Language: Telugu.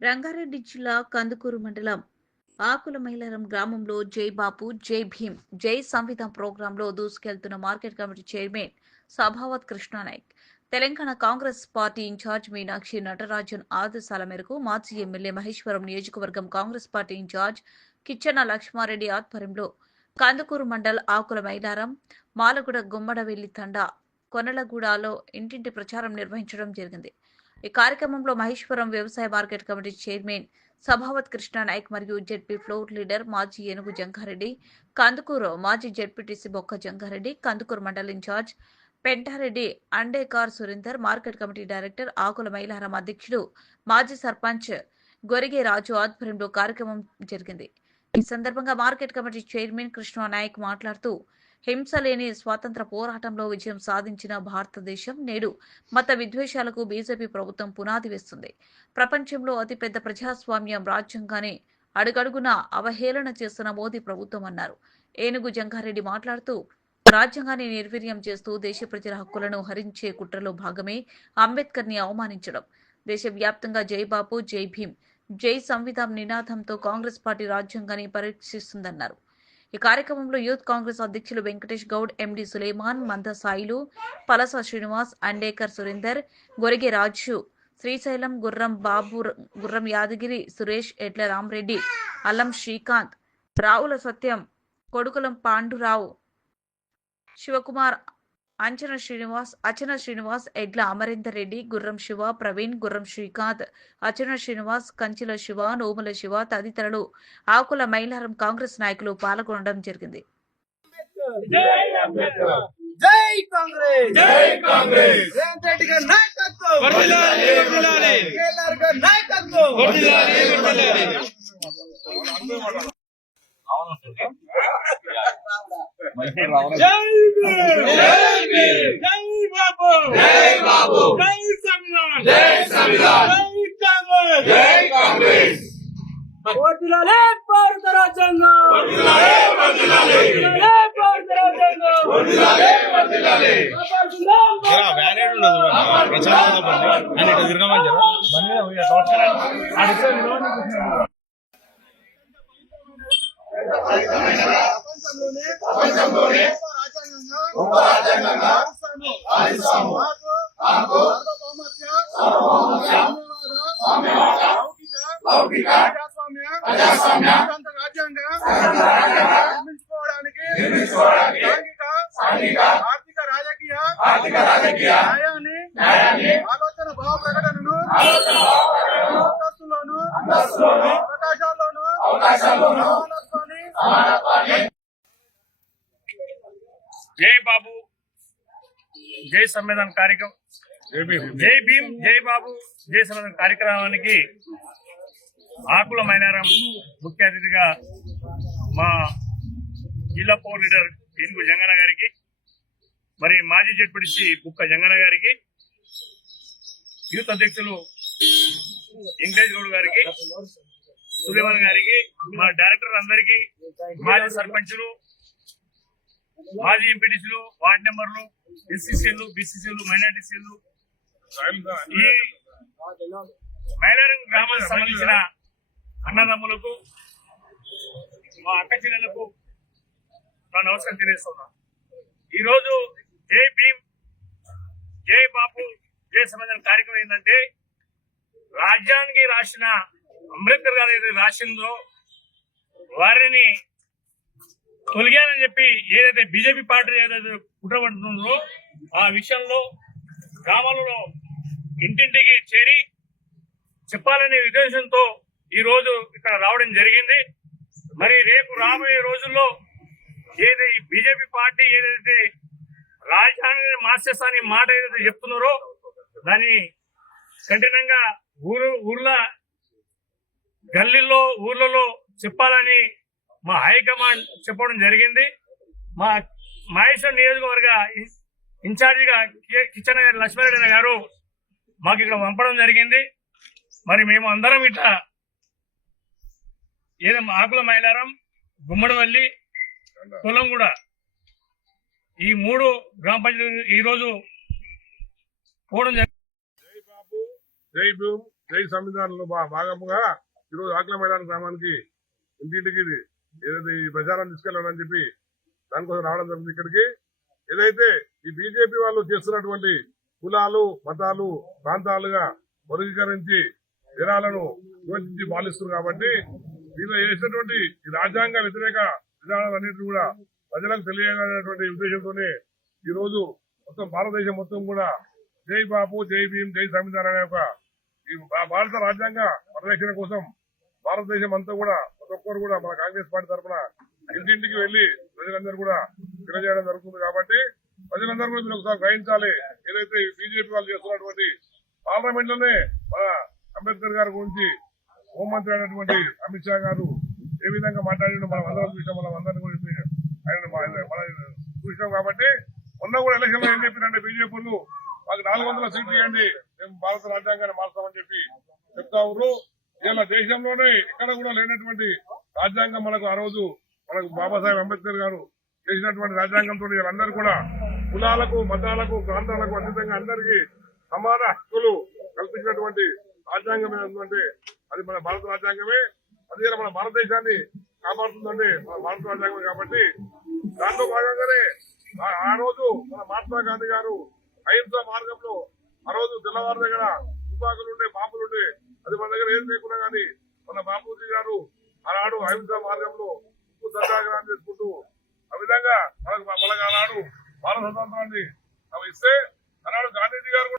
రంగారెడ్డి జిల్లా కందుకూరు మండలం ఆకులమైలారం గ్రామంలో జై బాపు జై భీమ్ జై సంవిధాన్ ప్రోగ్రాంలో దూసుకెళ్తున్న market committee chairman Sabhavath Krishna Nayak Telangana Congress party in-charge Meenakshi Natarajan ఆదేశాల మేరకు మాజీ ఎమ్మెల్యే మహేశ్వరం నియోజకవర్గం కాంగ్రెస్ పార్టీ ఇన్ఛార్జ్ కిచ్చన లక్ష్మారెడ్డి ఆధ్వర్యంలో కందుకూరు మండల్ ఆకులమైలారం మాలగూడ గుమ్మడవెల్లి తండా కొనలగూడలో ఇంటింటి ప్రచారం నిర్వహించడం జరిగింది. ఈ కార్యక్రమంలో మహేశ్వరం వ్యవసాయ market committee chairman Sabhavath Krishna Nayak మరియు జెడ్పీ ఫ్లోర్ లీడర్ మాజీ ఏనుగు జంగారెడ్డి, కందుకూరు మాజీ ZPTC Bokka Janga Reddy, Kandukur mandal in-charge Penta Reddy Andekar Surender, market committee director Akula Mailaram అధ్యక్షుడు మాజీ సర్పంచ్ గొరిగే రాజు ఆధ్వర్యంలో కార్యక్రమం జరిగింది. ఈ సందర్భంగా మార్కెట్ కమిటీ చైర్మన్ కృష్ణానాయక్ మాట్లాడుతూ హింస లేని స్వాతంత్ర పోరాటంలో విజయం సాధించిన భారతదేశం నేడు మత విద్వేషాలకు బీజేపీ ప్రభుత్వం పునాది వేస్తుంది. ప్రపంచంలో అతిపెద్ద ప్రజాస్వామ్యం రాజ్యాంగాన్ని అడుగడుగునా అవహేళన చేస్తున్న మోదీ ప్రభుత్వం అన్నారు. ఏనుగు జంగారెడ్డి మాట్లాడుతూ రాజ్యాంగాన్ని నిర్వీర్యం చేస్తూ దేశ ప్రజల హక్కులను హరించే కుట్రలో భాగమే అంబేద్కర్ ని అవమానించడం. దేశవ్యాప్తంగా జై బాపు జై భీమ్ జై సంవిధాన్ నినాదంతో కాంగ్రెస్ పార్టీ రాజ్యాంగాన్ని పరీక్షిస్తుందన్నారు. ఈ కార్యక్రమంలో యూత్ కాంగ్రెస్ అధ్యక్షులు వెంకటేష్ గౌడ్, ఎండి సులేమాన్, మంద సాయిలు, పలస శ్రీనివాస్, అండేకర్ సురేందర్, గొరిగే రాజు, శ్రీశైలం, గుర్రం బాబు, గుర్రం యాదగిరి, సురేష్, ఎడ్ల రామరెడ్డి, అల్లం శ్రీకాంత్, రావుల సత్యం, కొడుకులం పాండురావు, శివకుమార్, అచన శ్రీనివాస్, ఎడ్ల అమరేందర్ రెడ్డి, గుర్రం శివ, ప్రవీణ్, గుర్రం శ్రీకాంత్, అచన శ్రీనివాస్, కంచిల శివ, నోముల శివ తదితరులు ఆకుల మైలారం కాంగ్రెస్ నాయకులు పాల్గొనడం జరిగింది. ఆర్థిక రాజకీయ న్యాయాన్ని ఆలోచన భావ ప్రకటనను అవకాశాల్లోను జై బాబు జై సంవిధాన్ కార్యక్రమం, జై భీమ్ జై బాబు జై సంవిధాన్ కార్యక్రమానికి ఆకుల మైలారం ముఖ్య అతిథిగా మా జిల్లా పవర్ లీడర్ ఏనుగు జంగన్న గారికి, మరి మాజీ జడ్పీటీసీ బుక్క జంగన్న గారికి, యూత్ అధ్యక్షులు వెంకటేష్ గౌడ్ గారికి, సులేమాన్ గారికి, మా డైరెక్టర్ అందరికీ, మాజీ సర్పంచులు, మాజీ ఎంపీటీసీలు, వార్డు నెంబర్లు, ఎస్సీసీలు, బీసీసీలు, మైనార్టీసీలు, ఈ మైలారం గ్రామానికి సంబంధించిన అన్నదమ్ములకు, మా అక్క చెల్లెలకు నా నమస్కారం తెలియజేస్తున్నా. ఈరోజు జై భీమ్ జై బాపు జై సంవిధాన్ కార్యక్రమం ఏంటంటే, రాజ్యానికి రాసిన అంబేద్కర్ గారు ఏదైతే రాసిందో వారిని తొలగాలని చెప్పి ఏదైతే బీజేపీ పార్టీ ఏదైతే కుట్రపడుతుందో ఆ విషయంలో గ్రామాలలో ఇంటింటికి చేరి చెప్పాలనే ఉద్దేశంతో ఈ రోజు ఇక్కడ రావడం జరిగింది. మరి రేపు రాబోయే రోజుల్లో ఏదైతే బీజేపీ పార్టీ ఏదైతే రాజధానిని మార్చేస్తాని మాట ఏదైతే చెప్తున్నారో దాన్ని కఠినంగా ఊర్ల గల్లీల్లో ఊర్లలో చెప్పాలని మా హైకమాండ్ చెప్పడం జరిగింది. మా మహేశ్వరం నియోజకవర్గ ఇన్ఛార్జిగా కిచ్చన లక్ష్మారెడ్డి గారు మాకు ఇక్కడ పంపడం జరిగింది. మరి మేము అందరం ఇట్లా ఏదో ఆకుల మైలారం, గుమ్మడివల్లి, కొలంగూడ ఈ 3 గ్రామ పంచాయతీ ఈ రోజు పోవడం జరిగింది. జై బాబు జై భీమ్ జై సంవిధానంలో భాగంగా ఈరోజు ఆకుల మైదాన గ్రామానికి ఇంటింటికి ఏదైతే ఈ ప్రచారం తీసుకెళ్లాలని చెప్పి దానికోసం రావడం జరిగింది ఇక్కడికి. ఏదైతే ఈ బీజేపీ వాళ్ళు చేస్తున్నటువంటి కులాలు మతాలు ప్రాంతాలుగా వర్గీకరించి జనాలను విభజించి పాలిస్తున్నారు కాబట్టి వీళ్ళు చేసినటువంటి ఈ రాజ్యాంగ వ్యతిరేక విధానాలన్నింటినీ కూడా ప్రజలకు తెలియాలనేటువంటి ఉద్దేశంతోనే ఈ రోజు మొత్తం భారతదేశం మొత్తం కూడా జై బాపు జై భీమ్ జై సంవిధానం అనే ఒక ఈ భారత రాజ్యాంగ పరిరక్షణ కోసం భారతదేశం అంతా కూడా ప్రతి ఒక్కరు కూడా మన కాంగ్రెస్ పార్టీ తరఫున ఇంటింటికి వెళ్లి ప్రజలందరూ కూడా తెలియజేయడం జరుగుతుంది. కాబట్టి ప్రజలందరూ కూడా మీరు ఒకసారి గ్రహించాలి. ఏదైతే బీజేపీ వాళ్ళు చేస్తున్నటువంటి పార్లమెంట్ లోనే మన అంబేద్కర్ గారి గురించి హోంమంత్రి అయినటువంటి అమిత్ షా గారు ఏ విధంగా మాట్లాడిన మనం అందరం చూసాం. మనం అందరినీ కూడా ఆయన చూసాం. కాబట్టి మొన్న కూడా ఎలక్షన్ లో ఏం చెప్పినంటే బీజేపీ మాకు 400 సీట్లు ఇవ్వండి, మేము భారత రాజ్యాంగాన్ని మార్చామని చెప్పి చెప్తా ఉన్నారు. ఇలా దేశంలోనే ఎక్కడ కూడా లేనటువంటి రాజ్యాంగం మనకు ఆ రోజు మనకు బాబాసాహెబ్ అంబేద్కర్ గారు చేసినటువంటి రాజ్యాంగంతో వీళ్ళందరూ కూడా కులాలకు మతాలకు ప్రాంతాలకు అతీతంగా అందరికీ సమాన హక్కులు కల్పించినటువంటి రాజ్యాంగం ఏంటంటే అది మన భారత రాజ్యాంగమే. అది మన భారతదేశాన్ని కాపాడుతుందంటే మన భారత రాజ్యాంగం. కాబట్టి దాంట్లో భాగంగానే ఆ రోజు మన మహాత్మా గాంధీ గారు అహింసా మార్గంలో ఆ రోజు తెల్లవారు దగ్గర తుపాకులుండే బాంబులుండే అది మన దగ్గర ఏం లేకున్నా కానీ మన బాపూజీ గారు ఆనాడు అహింసా మార్గంలో ఉప్పు సత్యాగ్రహం చేసుకుంటూ ఆ విధంగా మనకు ఆనాడు భారత స్వతంత్రాన్ని ఇస్తే ఆనాడు గాంధీజీ గారు